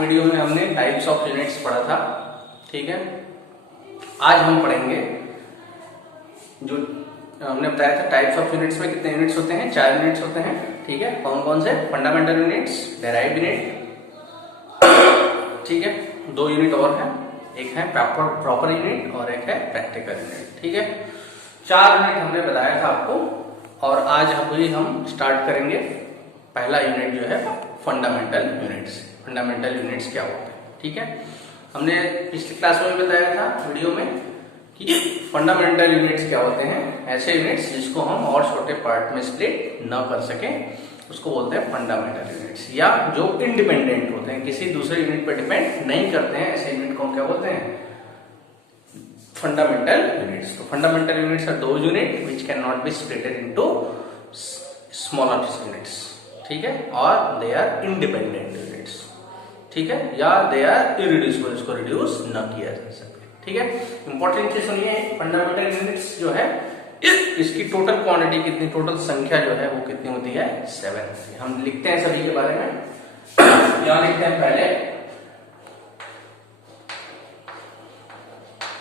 Video में हमने types of units पढ़ा था, ठीक है। आज हम पढ़ेंगे जो हमने बताया था टाइप्स ऑफ यूनिट्स में कितने यूनिट्स होते हैं, 4 यूनिट्स होते हैं, ठीक है। कौन कौन से? फंडामेंटल यूनिट्स, डेराइव्ड यूनिट, ठीक है, 2 यूनिट और हैं, एक है प्रॉपर यूनिट और एक है प्रैक्टिकल यूनिट, ठीक है। 4 यूनिट हमने बताया था आपको और आज हम स्टार्ट करेंगे। पहला यूनिट जो है फंडामेंटल यूनिट्स। फंडामेंटल यूनिट्स क्या होते हैं, ठीक है। हमने पिछली क्लास में बताया था वीडियो में कि फंडामेंटल यूनिट्स क्या होते हैं। ऐसे यूनिट्स जिसको हम और छोटे पार्ट में स्प्लिट न कर सके उसको बोलते हैं फंडामेंटल यूनिट्स, या जो इंडिपेंडेंट होते हैं, किसी दूसरे यूनिट पर डिपेंड नहीं करते हैं, ऐसे यूनिट को हम क्या बोलते हैं? Fundamental units. तो fundamental units are those unit which can not be splitted into smaller units, ठीक है, और दे आर इंडिपेंडेंट यूनिट्स, ठीक है, या दे आर इरिड्यूसिबल, इसको रिड्यूस न किया जा सके, ठीक है। इंपॉर्टेंट चीज सुनिए, फंडामेंटल यूनिट्स जो है इसकी टोटल क्वांटिटी कितनी, टोटल संख्या जो है वो कितनी होती है? 7। हम लिखते हैं सभी के बारे में। यहां लिखते हैं पहले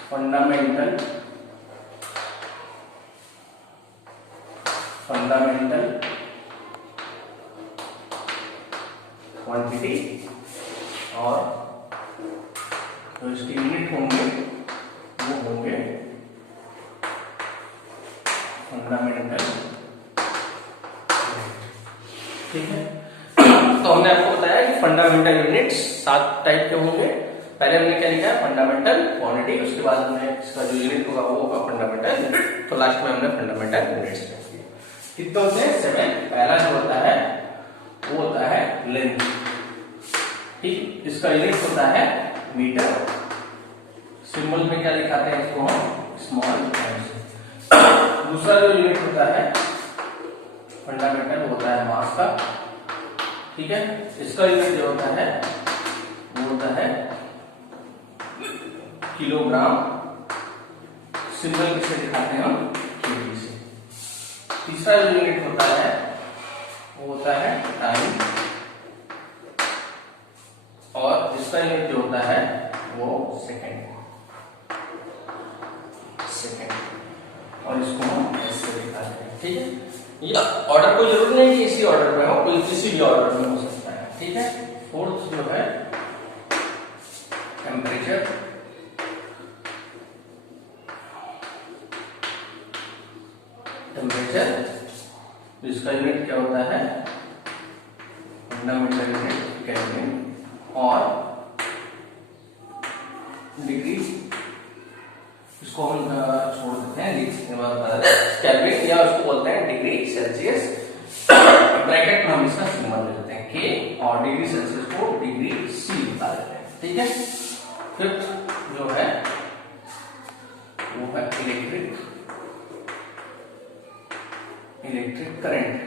फंडामेंटल क्वांटिटी और जो इसके यूनिट होंगे वो होंगे फंडामेंटल, ठीक है। तो हमने आपको बताया कि फंडामेंटल यूनिट्स 7 टाइप के होंगे। पहले हमने क्या लिखा? फंडामेंटल क्वांटिटी, उसके बाद हमने इसका जो यूनिट होगा वो होगा फंडामेंटल यूनिट, तो लास्ट में हमने फंडामेंटल यूनिट्स लिख दिए। कितने होते हैं? 7। पहला जो होता है वो होता है लेंथ, ठीक, इसका यूनिट होता है मीटर। सिंबल में क्या दिखाते हैं इसको हम? स्मॉल। दूसरा जो यूनिट होता है फंडामेंटल होता है मास का, ठीक है, इसका यूनिट जो होता है वो होता है किलोग्राम। सिंबल किसे दिखाते हैं हम? केजी से। तीसरा जो यूनिट होता है वो होता है टाइम, और इसका यूनिट जो होता है वो सेकंड, और इसको हम ऐसे दिखाते हैं, ठीक है। ये ऑर्डर कोई जरूर नहीं कि इसी ऑर्डर में हो, कोई किसी भी ऑर्डर में हो सकता है, ठीक है। फोर्थ जो है टेम्परेचर, जिसका यूनिट क्या होता है? फंडामेंटल यूनिट केल्विन, और डिग्री इसको हम छोड़ देते हैं, केल्विन, या उसको बोलते हैं डिग्री सेल्सियस। ब्रैकेट में हम इसका सिंबल दे देते हैं के, और डिग्री सेल्सियस को डिग्री सी बता देते हैं, ठीक है। फिफ्थ जो है वो है इलेक्ट्रिक करंट।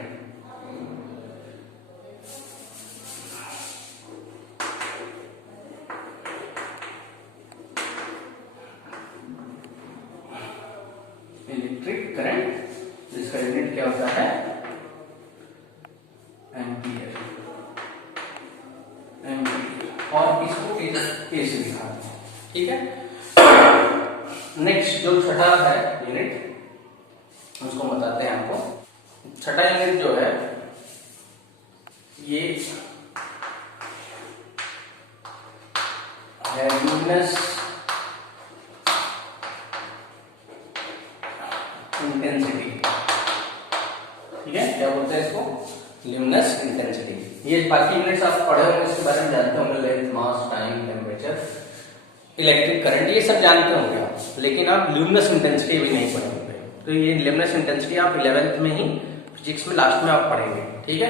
इलेक्ट्रिक करंट जिसका यूनिट क्या होता है? एम्पियर, और इसको ए से दिखाते हैं, ठीक है। नेक्स्ट जो छठा है यूनिट उसको बताते हैं आपको। छठा यूनिट जो है ये है ल्यूमिनस इंटेंसिटी, ठीक है। क्या बोलते हैं इसको? Luminous intensity. ये बाकी यूनिट्स आप पढ़े होंगे, इसके बारे में जानते होंगे, लेंथ, मास, टाइम, टेम्परेचर, इलेक्ट्रिक करंट, ये सब जानते होंगे आप, लेकिन आप ल्यूमिनस इंटेंसिटी भी नहीं पढ़े होंगे। तो ये ल्यूमिनस इंटेंसिटी आप 11th में ही फिजिक्स में लास्ट में आप पढ़ेंगे, ठीक है।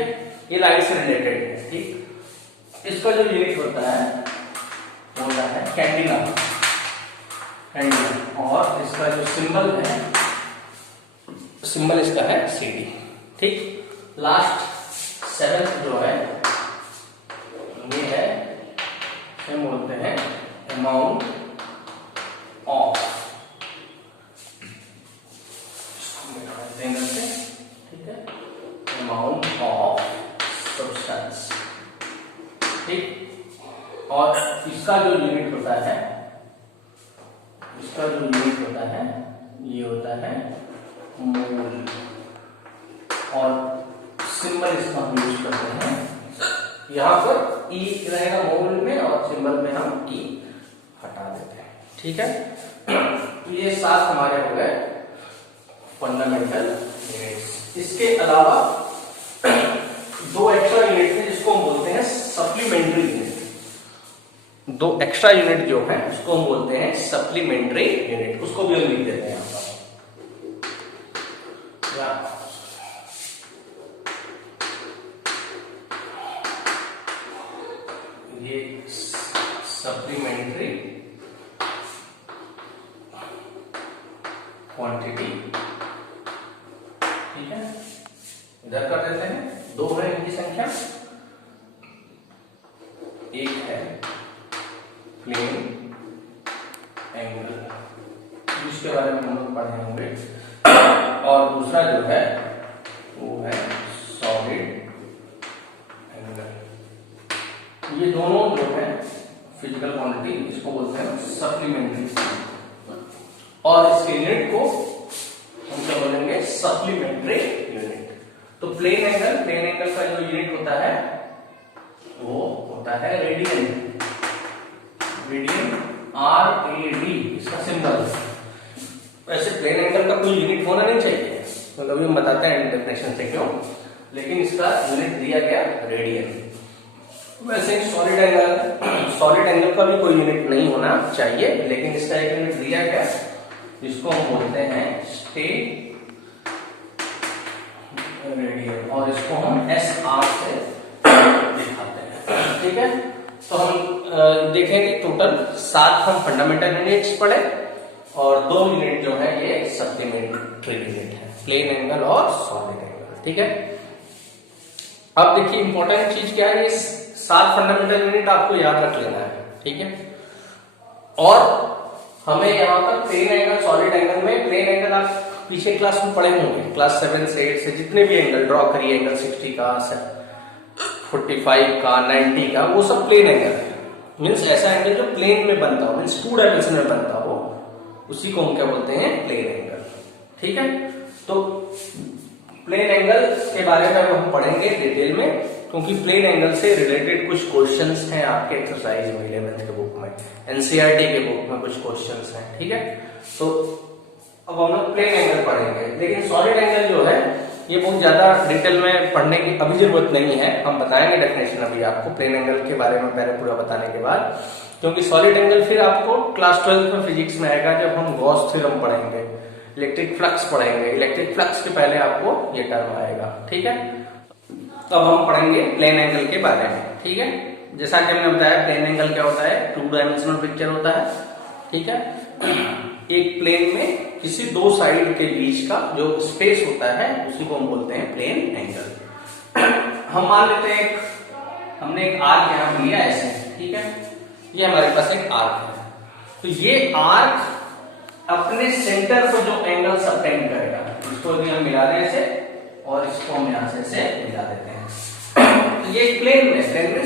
ये लाइट से रिलेटेड है, ठीक। इसका जो यूनिट होता है वो होता है कैंडिला, और इसका जो सिंबल है, सिंबल इसका है CD, ठीक। लास्ट 7th जो है ये है, हम बोलते हैं अमाउंट ऑफ, ठीक है, अमाउंट ऑफ सब्सटेंस, ठीक। और इसका जो यूनिट होता है, इसका जो यूनिट होता है ये होता है मोल, और सिंबल इसका हम यूज करते हैं, यहाँ पर ई रहेगा मोल में और सिंबल में हम ई हटा देते हैं। ठीक है, तो ये 7 हमारे हो गए फंडामेंटल यूनिट्स। इसके अलावा 2 एक्स्ट्रा यूनिट है जिसको हम बोलते हैं सप्लीमेंट्री यूनिट। 2 एक्स्ट्रा यूनिट जो है उसको हम बोलते हैं सप्लीमेंट्री यूनिट, उसको भी हम लिख देते हैं यहाँ पर। ये सप्लीमेंट्री क्वांटिटी, ठीक है, इधर कर देते हैं। 2 है इनकी संख्या, एक है प्लेन एंगल जिसके बारे में हम लोग पढ़े होंगे, और दूसरा जो है वो है सॉलिड एंगल। ये दोनों जो है फिजिकल क्वांटिटी, इसको बोलते हैं सप्लीमेंट्री, और इसके यूनिट को हम क्या बोलेंगे सप्लीमेंट्री यूनिट। तो प्लेन एंगल का जो यूनिट होता है वो होता है रेडियन, रेडियन RAD इसका सिंबल। वैसे प्लेन एंगल का कोई यूनिट होना नहीं चाहिए, तो कभी हम बताते हैं डेफिनेशन से क्यों, लेकिन इसका यूनिट दिया गया रेडियन। वैसे सॉलिड एंगल का भी कोई यूनिट नहीं होना चाहिए, लेकिन इसका एक यूनिट दिया गया जिसको हम बोलते हैं स्टेट रेडियन, और इसको हम SR से दिखाते हैं। ठीक है, तो हम देखेंगे टोटल 7 हम फंडामेंटल यूनिट्स पढ़े, और 2 यूनिट जो है ये सप्लीमेंट्री यूनिट है, प्लेन एंगल और सॉलिड एंगल। ठीक है, अब देखिए इंपॉर्टेंट चीज क्या है, 7 फंडामेंटल यूनिट आपको याद रख लेना है। ठीक है, और हमें यहाँ पर प्लेन एंगल सॉलिड एंगल में, प्लेन एंगल आप पीछे क्लास में पढ़े होंगे, क्लास 7 से 8 से जितने भी एंगल ड्रॉ करिए, एंगल 60 का, 45 का, 90 का, वो सब प्लेन एंगल है। मीन्स ऐसा एंगल जो प्लेन में बनता हो, मीन्स 2 डायमेंशन में बनता हो, उसी को हम क्या बोलते हैं प्लेन एंगल। ठीक है, तो प्लेन एंगल के बारे में हम पढ़ेंगे डिटेल में, क्योंकि प्लेन एंगल से रिलेटेड कुछ क्वेश्चंस हैं आपके एक्सरसाइज में 11th के बुक में, एनसीईआरटी के बुक में कुछ क्वेश्चंस हैं। ठीक है, तो अब हम लोग प्लेन एंगल पढ़ेंगे, लेकिन सॉलिड एंगल जो है ये बहुत ज्यादा डिटेल में पढ़ने की अभी जरूरत नहीं है, हम बताएंगे डेफिनेशन अभी आपको प्लेन एंगल के बारे में पहले पूरा बताने के बाद, क्योंकि सॉलिड एंगल फिर आपको क्लास 12 में फिजिक्स में आएगा, जब हम गॉस थ्योरम पढ़ेंगे, इलेक्ट्रिक फ्लक्स पढ़ेंगे, इलेक्ट्रिक फ्लक्स के पहले आपको ये टर्म आएगा। ठीक है, तो अब हम पढ़ेंगे प्लेन एंगल के बारे में। ठीक है, जैसा कि हमने बताया प्लेन एंगल क्या होता है, 2 डायमेंशनल पिक्चर होता है। ठीक है, एक प्लेन में किसी 2 साइड के बीच का जो स्पेस होता है उसी को हम बोलते हैं प्लेन एंगल। हम मान लेते हैं हमने एक आर्क यहाँ लिया ऐसे, ठीक है, ये हमारे पास एक आर्क है, तो ये आर्क अपने सेंटर को जो एंगल सबटेंड करेगा, इसको भी हम मिला दें ऐसे, और इसको हम यहाँ से मिला देते हैं। तो ये प्लेन में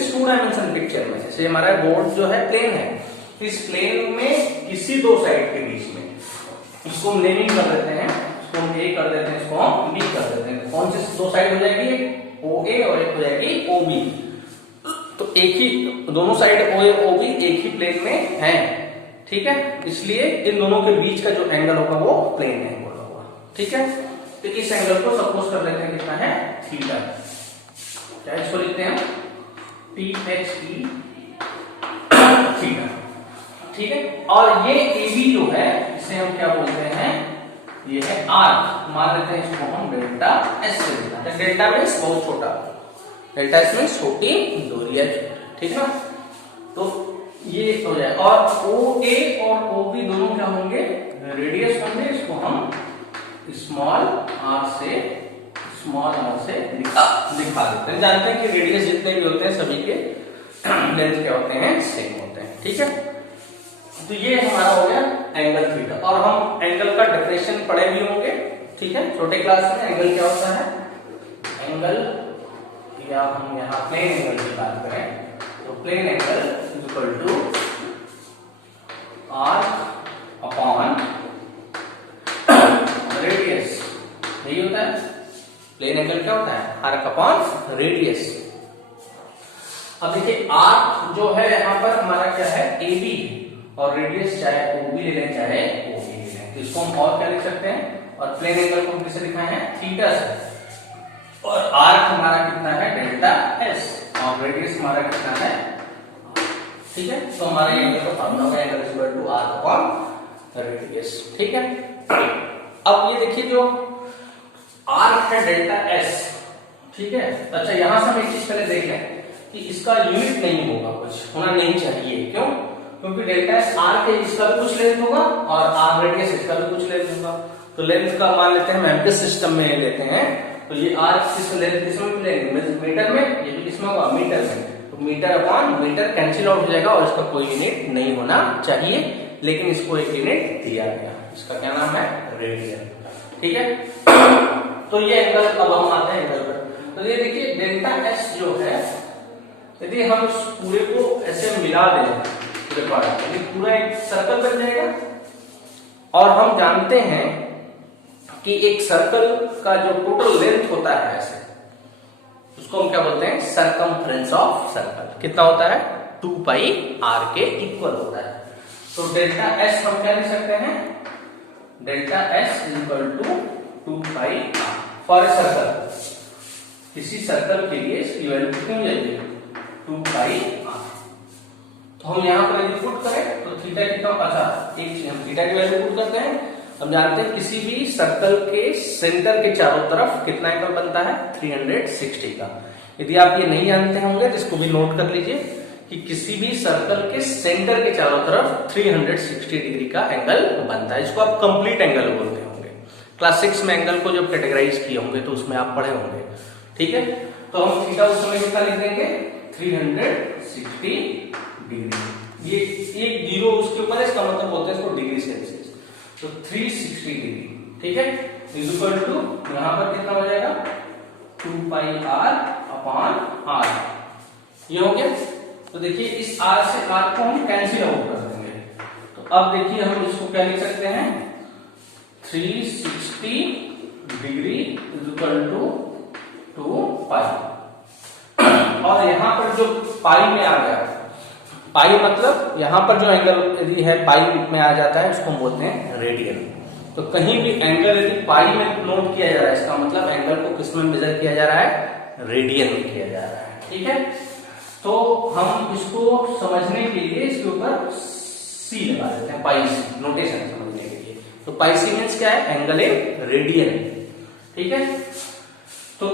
2 डायमेंशन पिक्चर में, जैसे हमारा बोर्ड जो है प्लेन है, इस प्लेन में किसी 2 साइड के बीच में, इसको हम नेमिंग कर देते हैं, इसको हम A कर देते हैं, इसको हम B कर देते हैं। कौन सी 2 साइड हो जाएगी, OA और एक हो जाएगी OB। तो एक ही दोनों साइड OA OB एक ही प्लेन में है। ठीक है, इसलिए इन दोनों के बीच का जो एंगल होगा वो प्लेन एंगल होगा। ठीक है, तो इस एंगल को सपोज कर लेते हैं कितना है थीटा, क्या इसको लिखते हैं PHE थीटा। ठीक है, और ये AB जो है इसे हम क्या बोलते हैं, ये है आर्क, मान लेते हैं इसको हम डेल्टा S से लिखते हैं। डेल्टा मीन्स बहुत छोटा, डेल्टा S मीन्स छोटी दूरी है, ठीक ना। तो ये हो जाए, और OA और OB दोनों क्या होंगे, रेडियस होंगे, इसको हम स्मॉल r से दिखा देते हैं। जानते हैं कि रेडियस जितने भी होते हैं सभी के लेंथ क्या होते हैं, सेम होते हैं। ठीक है, तो ये हमारा हो गया एंगल थीटा, और हम एंगल का डेफिनेशन पढ़े भी होंगे। ठीक है, छोटे क्लास में एंगल क्या होता है, एंगल, या हम यहाँ प्लेन एंगल की बात करें तो plane angle is equal to arc upon radius, यही होता है। प्लेन एंगल क्या होता है? Arc upon radius. अब देखिए आर्क जो है यहाँ पर हमारा क्या है? AB, और रेडियस चाहे OB ले लें चाहे OB ले लें, तो इसको हम और क्या लिख सकते हैं? और प्लेन एंगल को किससे दिखाए हैं? थीटा से। और आर्क हमारा कितना है? डेल्टा S, और रेडियस हमारा कितना है? ठीक है, तो हमारे एंगल का फॉर्मूला होगा angle is equal to arc upon radius. ठीक है, अब ये देखिए जो आर्क है डेल्टा S, ठीक है। अच्छा, यहां से हम एक चीज पहले देख लें कि इसका यूनिट नहीं होगा, कुछ होना नहीं चाहिए। क्यों? क्योंकि डेल्टा S आर्क है, इसका भी कुछ लेंथ होगा, और आर रेडियस इसका भी कुछ लेंथ होगा। तो लेंथ का मान लेते हैं हम एमके सिस्टम में लेते हैं, तो ये आर्क किस लेंथ किसमें लेंगे? मीटर में, ये भी किसमें होगा? मीटर में। तो metre upon metre cancel out हो जाएगा, और इसका कोई यूनिट नहीं होना चाहिए, लेकिन इसको एक यूनिट दिया गया, इसका क्या नाम है? रेडियन। ठीक है, तो ये एंगल, अब हम आते हैं एंगल पर। तो ये देखिए डेल्टा S जो है, यदि हम इस पूरे को ऐसे मिला दें, यदि पूरा एक सर्कल बन जाएगा, और हम जानते हैं कि एक सर्कल का जो टोटल लेंथ होता है ऐसे, उसको हम क्या बोलते हैं? Circumference of circle. कितना होता है? 2 पाई r के इक्वल होता है। तो डेल्टा S हम क्या लिख सकते हैं? Delta S is equal to 2 pi r for a circle. किसी सर्कल के लिए इसकी वैल्यू कितनी हो जाएगी? 2 पाई r। तो हम यहाँ पर यदि पुट करें तो थीटा कितना? अच्छा, एक चीज हम थीटा की वैल्यू पुट करते हैं। हम जानते हैं किसी भी सर्कल के सेंटर के चारों तरफ कितना एंगल बनता है? 360 का। यदि आप ये नहीं जानते होंगे तो इसको भी नोट कर लीजिए कि किसी भी सर्कल के सेंटर के चारों तरफ 360 डिग्री का एंगल बनता है। इसको आप कंप्लीट एंगल बोलते होंगे। क्लास 6 में एंगल को जब कैटेगराइज किए होंगे तो उसमें आप पढ़े होंगे। ठीक है, तो हम थीटा उस समय कितना लिख देंगे? 360 डिग्री। ये एक जीरो उसके ऊपर है, इसका मतलब बोलते हैं इसको डिग्री सेल्सियस। तो 360 डिग्री। ठीक है, इज इक्वल टू यहां पर कितना हो जाएगा? 2 पाई r अपॉन r। ये हो गया। तो देखिए इस r से r को हम कैंसिल आउट कर देंगे। तो अब देखिए हम इसको क्या लिख सकते हैं? 360 डिग्री इज इक्वल टू 2 पाई, और यहां पर जो पाई में आ गया, पाई मतलब यहां पर जो एंगल यदि है पाई में आ जाता है, उसको हम बोलते हैं रेडियन। तो कहीं भी एंगल यदि पाई में नोट किया जा रहा है, इसका मतलब एंगल को किस में मेजर किया जा रहा है? रेडियन में किया जा रहा है। ठीक है, तो हम इसको समझने के लिए इसके ऊपर सी लगा देते हैं, पाई सी, नोटेशन समझने के लिए। तो पाई सी मीन्स क्या है? Angle in radian. ठीक है, तो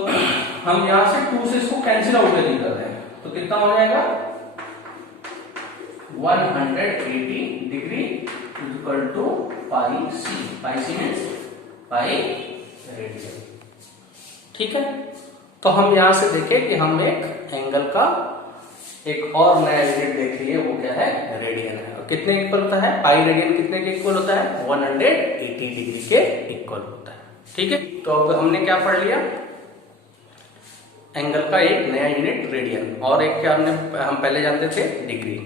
हम यहां से 2 से इसको कैंसिल आउट कर रहे हैं, तो कितना हो जाएगा? 180 degree is equal to pi c. Pi c means pi radian. ठीक है, तो हम यहां से देखें कि हम एक एंगल का एक और नया यूनिट देख लिए, वो क्या है? रेडियन है। और कितने इक्वल होता है? पाई रेडियन कितने के इक्वल होता है? 180 डिग्री के इक्वल होता है। ठीक है, तो अब हमने क्या पढ़ लिया? एंगल का एक नया यूनिट रेडियन, और एक क्या हम पहले जानते थे? डिग्री।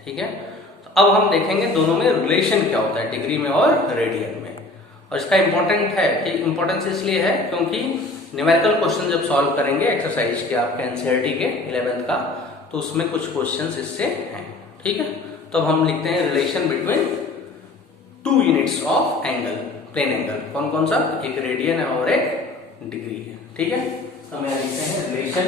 ठीक है, तो अब हम देखेंगे दोनों में रिलेशन क्या होता है, डिग्री में और रेडियन में। और इसका इंपॉर्टेंट है कि इंपॉर्टेंस इसलिए है क्योंकि न्यूमेरिकल क्वेश्चन जब सॉल्व करेंगे एक्सरसाइज के आपके एनसीईआरटी के 11th का, तो उसमें कुछ क्वेश्चंस इससे हैं। ठीक है, तो अब हम लिखते हैं relation between 2 units of angle, plane angle. कौन कौन सा? एक रेडियन है और एक डिग्री है। ठीक है, तो हम यहाँ लिखते हैं रिलेशन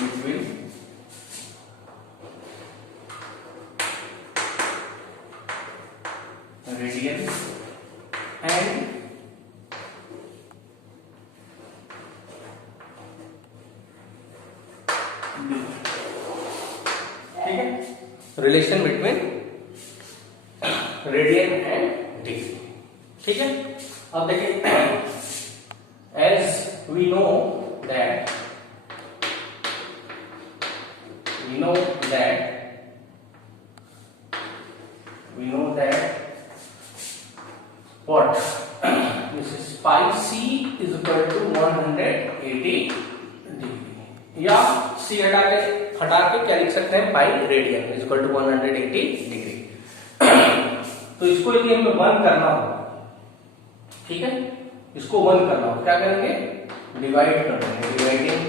between radian and ठीक है, relation between radian and degree. ठीक है, अब देखिए as we know that we know that what this is pi c is equal to 180 degree, या c हटा के क्या लिख सकते हैं, pi radian is equal to 180 degree. तो इसको यदि हमें 1 करना हो, ठीक है, इसको 1 करना हो, क्या करेंगे, डिवाइड कर देंगे, dividing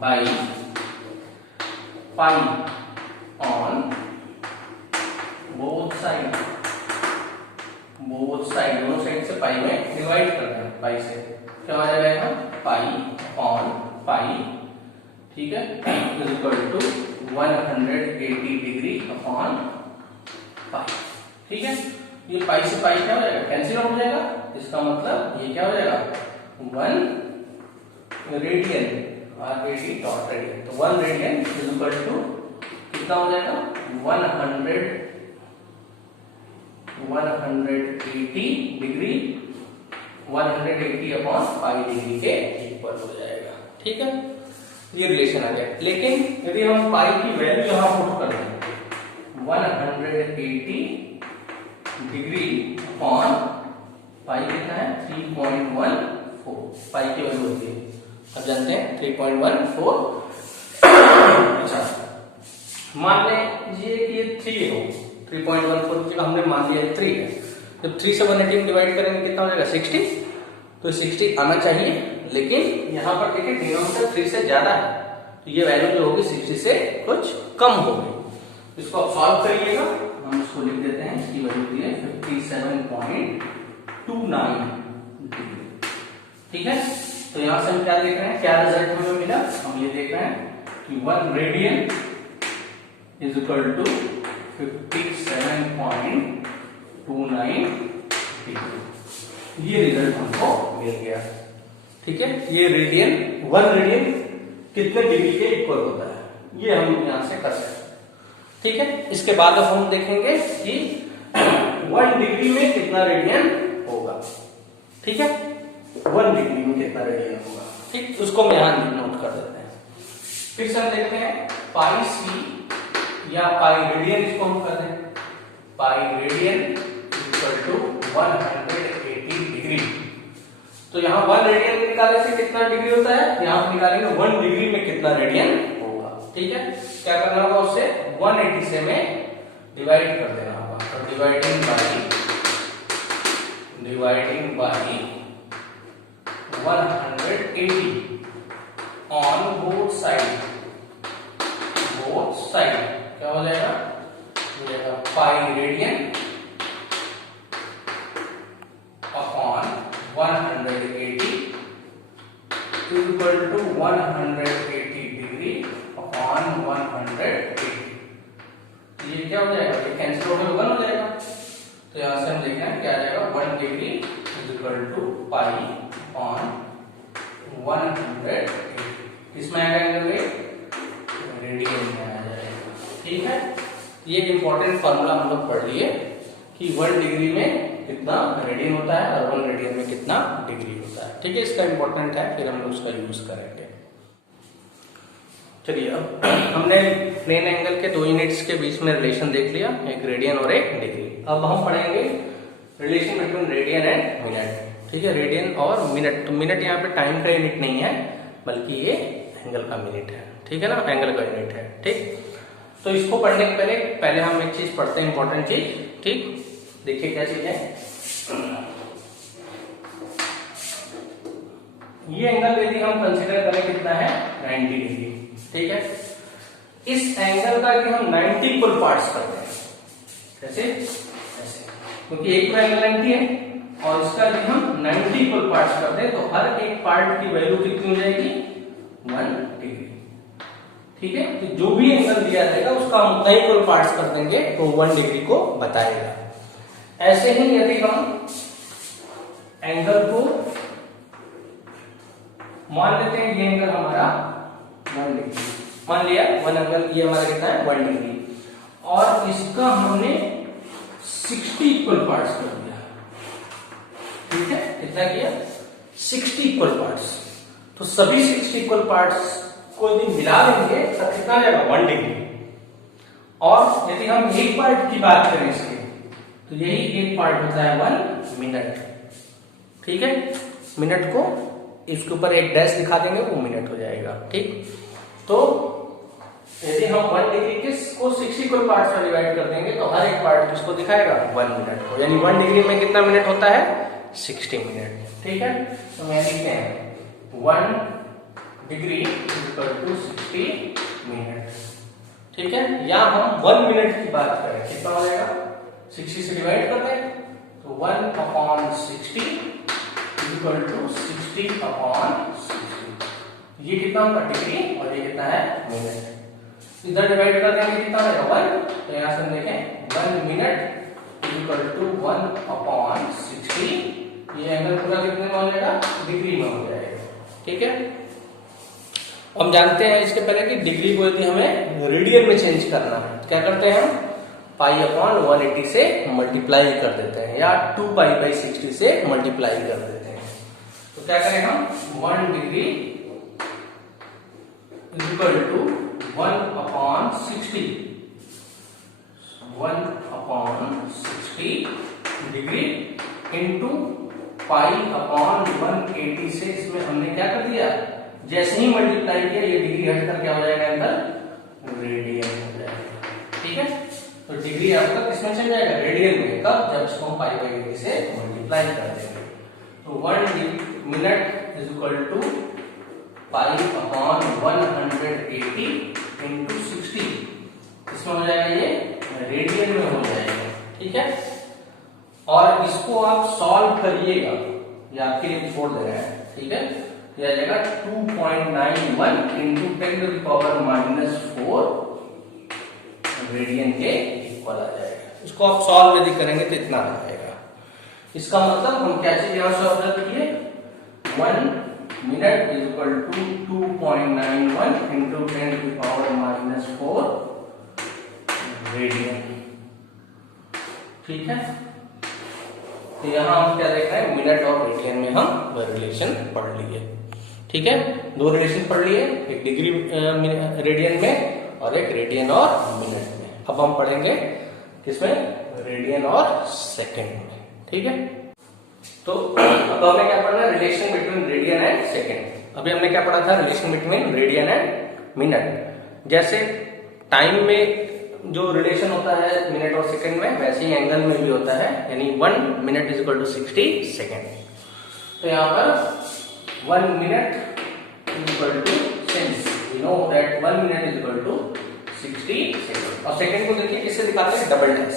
by pi on both side, दोनों साइड से पाई में डिवाइड कर दें, पाई से क्या आ जाएगा, पाई ऑन पाई, ठीक है, is equal to 180 degree upon pi, ठीक है। ये पाई से पाई क्या हो जाएगा, कैंसिल हो जाएगा, इसका मतलब ये क्या हो जाएगा, 1 रेडियन, RAD डॉट रेडियन, तो 1 रेडियन इज इक्वल टू कितना हो जाएगा, 180 डिग्री, 180 अपॉन पाई डिग्री के इक्वल हो जाएगा, ठीक है। ये रिलेशन आ गया। लेकिन यदि हम पाई की वैल्यू यहां पुट कर दें 180 डिग्री अपॉन पाई कितना है, 3.14 पाई की वैल्यू होती है, अब जानते हैं 3.14। अच्छा, मान लीजिए कि ये 3 हो, 3.14 की जगह हमने मान लिया 3 है, जब 3 से 180 में डिवाइड करेंगे कितना हो जाएगा, 60, तो 60 आना चाहिए, लेकिन यहाँ पर देखिए डिनोमिनेटर 3 से ज्यादा है, तो ये वैल्यू जो होगी 60 से कुछ कम होगी। इसको आप सॉल्व करिएगा, हम इसको लिख देते हैं, इसकी वैल्यू दी है 57.29 डिग्री, ठीक है। तो यहां से हम क्या देख रहे हैं, क्या रिजल्ट हमें मिला, हम ये देख रहे हैं कि 1 radian is equal to 57.29 degree, ये रिजल्ट हमको मिल गया, ठीक है। ये रेडियन, 1 रेडियन कितने डिग्री के इक्वल होता है, ये हम यहां से कर सकते हैं, ठीक है। इसके बाद अब हम देखेंगे कि 1 डिग्री में कितना रेडियन होगा, ठीक है, 1 डिग्री में कितना रेडियन होगा, ठीक, उसको हम यहां नोट कर देते हैं। फिर से हम देखते हैं पाई सी या पाई रेडियन, इसको हम कर दें pi radian equal to 180 degree. तो यहाँ 1 रेडियन निकालने से कितना डिग्री होता है, यहाँ पर निकालेंगे 1 डिग्री में कितना रेडियन होगा, ठीक है। क्या करना होगा, उससे 180 से में डिवाइड कर देना होगा, तो dividing by 180 on both side क्या हो जाएगा, pi radian upon 180 equal to 180 degree upon 180, ये क्या हो जाएगा, ये कैंसिल होकर 1 हो जाएगा, तो यहां से हम देखना है क्या आ जाएगा, 1 degree is equal to pi upon 180, किसमें आएगा एंगल, रेडियन में आ जाएगा, ठीक है। ये एक इंपॉर्टेंट फॉर्मूला हम लोग पढ़ लिए कि 1 डिग्री में कितना रेडियन होता है और 1 रेडियन में कितना डिग्री होता है, ठीक है। इसका इंपॉर्टेंट है, फिर हम लोग उसका यूज करेंगे। चलिए, अब हमने प्लेन एंगल के 2 यूनिट्स के बीच में रिलेशन देख लिया, एक रेडियन और एक डिग्री। अब हम पढ़ेंगे relation between radian and minute, ठीक है, रेडियन और मिनट। तो मिनट यहाँ पे टाइम का यूनिट नहीं है, बल्कि ये एंगल का मिनट है, ठीक है ना, एंगल का यूनिट है, ठीक। तो इसको पढ़ने के पहले हम एक चीज पढ़ते हैं, इंपॉर्टेंट चीज, ठीक। देखिए क्या चीज है, ये एंगल यदि हम कंसीडर करें कितना है, 90 डिग्री, ठीक है। इस एंगल का यदि हम 90 इक्वल पार्ट्स करते हैं, कैसे, ऐसे, क्योंकि एक तो एंगल 90 है और इसका यदि हम 90 इक्वल पार्ट्स करते हैं तो हर एक पार्ट की वैल्यू कितनी हो जाएगी, 1 डिग्री, ठीक है। तो जो भी एंगल दिया जाएगा उसका हम उतना इक्वल पार्ट्स कर देंगे तो 1 डिग्री को बताएगा। ऐसे ही यदि हम एंगल को मान लेते हैं, ये एंगल हमारा 1 डिग्री मान लिया, 1 एंगल ये हमारा कितना है, 1 डिग्री, और इसका हमने 60 इक्वल पार्ट्स कर दिया, ठीक है। कितना किया, 60 इक्वल पार्ट्स। तो सभी 60 इक्वल पार्ट्स को यदि मिला लेंगे तो कितना जाएगा, 1 डिग्री। और यदि हम एक पार्ट की बात करें इसके, तो यही एक पार्ट होता है 1 मिनट। ठीक है, मिनट को इसके ऊपर एक डैश दिखा देंगे, वो मिनट हो जाएगा। ठीक, तो यदि हम 1 डिग्री को 60 इक्वल पार्ट्स में डिवाइड कर देंगे तो हर एक पार्ट किसको दिखाएगा, 1 मिनट को। यानी 1 डिग्री में कितना मिनट होता है, 60 मिनट। ठीक है, तो मैं लिखते हैं 1 डिग्री इक्वल टू 60 मिनट। ठीक है, या हम 1 मिनट की बात करें, कितना हो जाएगा, 60 से डिवाइड कर दें तो 1/60 इक्वल टू 60/60। ये कितना होगा, डिग्री, और ये कितना है, मिनट। इधर डिवाइड कर देंगे कितना हो जाएगा, 1। तो यहां से हम देखें 1 मिनट इक्वल टू 1/60। ये एंगल पूरा कितने में हो जाएगा, डिग्री में हो जाएगा। ठीक है, हम जानते हैं इसके पहले कि डिग्री को यदि हमें रेडियन में चेंज करना है, क्या करते हैं हम, π/180 से मल्टीप्लाई कर देते हैं, या 2π/60 से मल्टीप्लाई कर देते हैं। तो क्या करें हम, 1 degree equal to 1/60 degree into π/180 से, इसमें हमने क्या कर दिया, जैसे ही मल्टीप्लाई किया ये डिग्री हटकर क्या हो जाएगा, अंदर रेडियन हो जाएगा। ठीक है, तो डिग्री आपका किसमें चल जाएगा, रेडियन में। कब, जब इसको हम π/80 से मल्टीप्लाई कर देंगे। तो 1 minute is equal to π/180 into 60, इसमें हो जाएगा ये रेडियन में हो जाएगा। ठीक है, और इसको आप सॉल्व करिएगा, ये आपके लिए छोड़ दे रहे हैं। ठीक है, यह आ जाएगा 2.91 इंटू 10⁻⁴ रेडियन के इक्वल आ जाएगा। इसको आप सॉल्व यदि करेंगे तो इतना आ जाएगा। इसका मतलब हम क्या चीज यहां से ऑब्जर्व किए, 1 minute is equal to 2.91 into 10⁻⁴ radian. ठीक है, तो यहां हम क्या देख रहे हैं, मिनट और रेडियन में हम रिलेशन पढ़ लिए। ठीक है, 2 रिलेशन पढ़ लिए, एक डिग्री रेडियन में और एक रेडियन और मिनट में। अब हम पढ़ेंगे किसमें, रेडियन और सेकंड में। ठीक है, तो अब हमें क्या पढ़ना है, relation between radian and second. अभी हमने क्या पढ़ा था, relation between radian and minute. जैसे टाइम में जो रिलेशन होता है मिनट और सेकंड में, वैसे ही एंगल में भी होता है, यानी 1 minute is equal to 60 second. तो यहाँ पर 1 minute is equal to, since we know that 1 minute is equal to 60 second. और सेकंड को देखिए किससे दिखाते हैं, डबल डैश।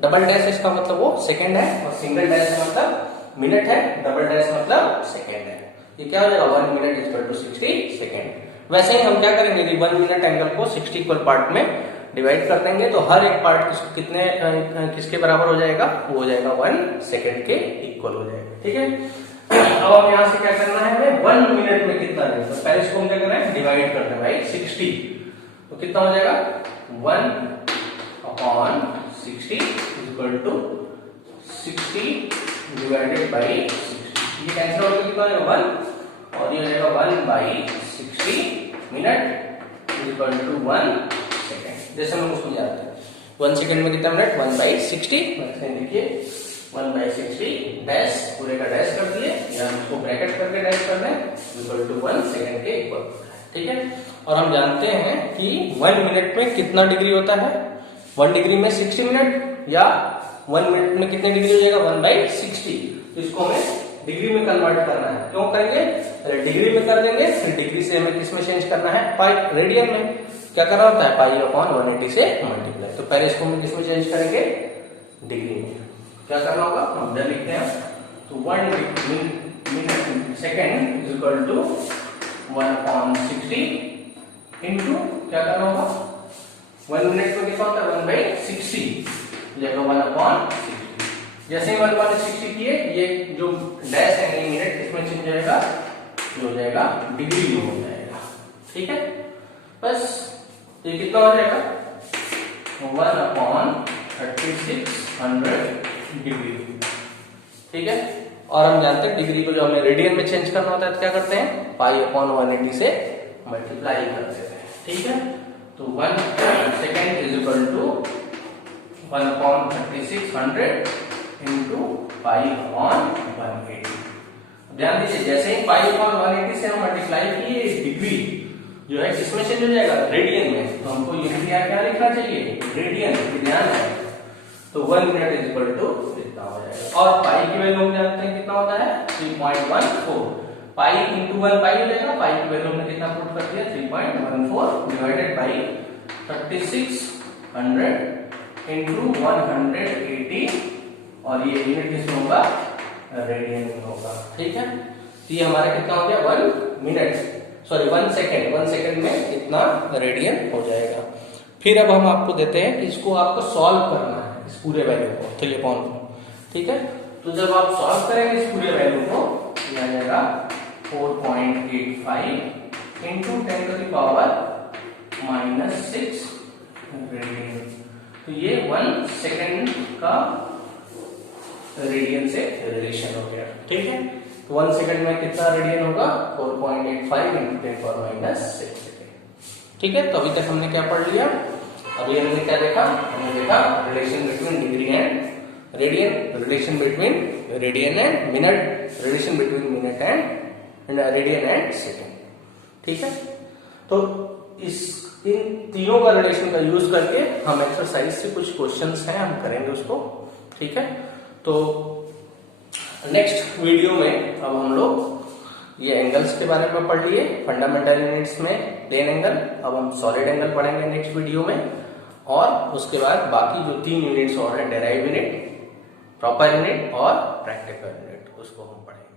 डबल डैश इसका मतलब वो सेकंड है, और सिंगल डैश मतलब मिनट है, डबल डैश मतलब सेकंड है। ये क्या हो जाएगा, 1 minute is equal to 60 second. वैसे ही हम क्या करेंगे कि 1 मिनट एंगल को 60 इक्वल पार्ट में डिवाइड कर देंगे, तो हर एक पार्ट कितने किसके बराबर हो जाएगा, वो हो जाएगा 1 सेकंड के इक्वल हो जाएगा। ठीक है, अब हम यहाँ से क्या करना है, हमें 1 मिनट में कितना है, तो पहले इसको हम क्या कर रहे हैं, डिवाइड कर रहे हैं भाई 60। तो कितना हो जाएगा, 1/60 is equal to 60 divided by 60। ये कैंसिल होकर कितना हो जाएगा, 1, और ये हो जाएगा 1/60 minute is equal to 1 second. जैसे हम उसको जानते हैं 1 सेकंड में कितना मिनट, 1/60। देखिए 1/60 डैश, पूरे का डैश कर दिए, या हम उसको ब्रैकेट करके डैश कर दें, इक्वल टू 1 सेकंड के इक्वल। ठीक है, और हम जानते हैं कि 1 मिनट में कितना डिग्री होता है, 1 डिग्री में 60 मिनट, या 1 मिनट में कितने डिग्री हो जाएगा, 1/60। तो इसको हमें डिग्री में कन्वर्ट करना है। क्यों करेंगे, अरे डिग्री में कर देंगे, फिर डिग्री से हमें किस में चेंज करना है, पाई रेडियन में। क्या करना होता है, π/180 से मल्टीप्लाई। तो पहले इसको हम किस में चेंज करेंगे, डिग्री में। क्या करना होगा, हम इधर लिखते हैं, तो 1 minute second is equal to 1/60 into क्या करना होगा, 1 मिनट में कितना होता है, 1/60 जाएगा 1/60। जैसे ही 1/60 किए, ये जो डैश है यानी मिनट, इसमें चेंज जाएगा, ये हो जाएगा डिग्री में हो जाएगा। ठीक है, बस ये कितना हो जाएगा, 1/3600 डिग्री। ठीक है, और हम जानते हैं डिग्री को जो हमें रेडियन में चेंज करना होता है तो क्या करते हैं, π/180 से मल्टीप्लाई कर देते हैं। ठीक है, तो 1 second is equal to 1/3600 into pi upon 180। ध्यान दीजिए, जैसे ही पाई अपॉन 180 से हम मल्टीप्लाई किए डिग्री जो है किसमें चेंज हो जाएगा, रेडियन में, तो हमको यूनिट क्या लिखना चाहिए, रेडियन। ध्यान है, तो 1 मिनट इज इक्वल टू इतना हो जाएगा। और पाई की वैल्यू हम जानते हैं कितना होता है 3.14, पाई इंटू 1 पाई हो जाएगा, पाई की वैल्यू हमने कितना पुट कर दिया 3.14 डिवाइडेड बाई 3600 इंटू 180, और ये यूनिट किसमें होगा, रेडियन में होगा। ठीक है, तो ये हमारा कितना हो गया 1 सेकेंड में कितना रेडियन हो जाएगा। फिर अब हम आपको देते हैं कि इसको आपको सॉल्व करना है, इस पूरे वैल्यू को 3 अपॉन को। ठीक है, तो जब आप सॉल्व करेंगे इस पूरे वैल्यू को, ये आ जाएगा 4.85 इंटू 10⁻⁻6 रेडियन। तो ये 1 सेकेंड का रेडियन से रिलेशन हो गया। ठीक है, तो 1 सेकंड में कितना रेडियन होगा 4.85 इंटू 10⁻⁶। ठीक है, तो अभी तक हमने क्या पढ़ लिया, अभी हमने क्या देखा, हमने देखा relation between degree and radian, relation between radian and minute, relation between minute and radian and second. ठीक है, तो इन तीनों का रिलेशन का यूज करके हम एक्सरसाइज से कुछ क्वेश्चंस हैं हम करेंगे उसको। ठीक है, तो नेक्स्ट वीडियो में अब हम लोग ये एंगल्स के बारे में पढ़ लिए, फंडामेंटल यूनिट्स में प्लेन एंगल, अब हम सॉलिड एंगल पढ़ेंगे नेक्स्ट वीडियो में, और उसके बाद बाकी जो 3 यूनिट्स और है, डेराइव यूनिट, प्रॉपर यूनिट और प्रैक्टिकल यूनिट, उसको हम पढ़ेंगे।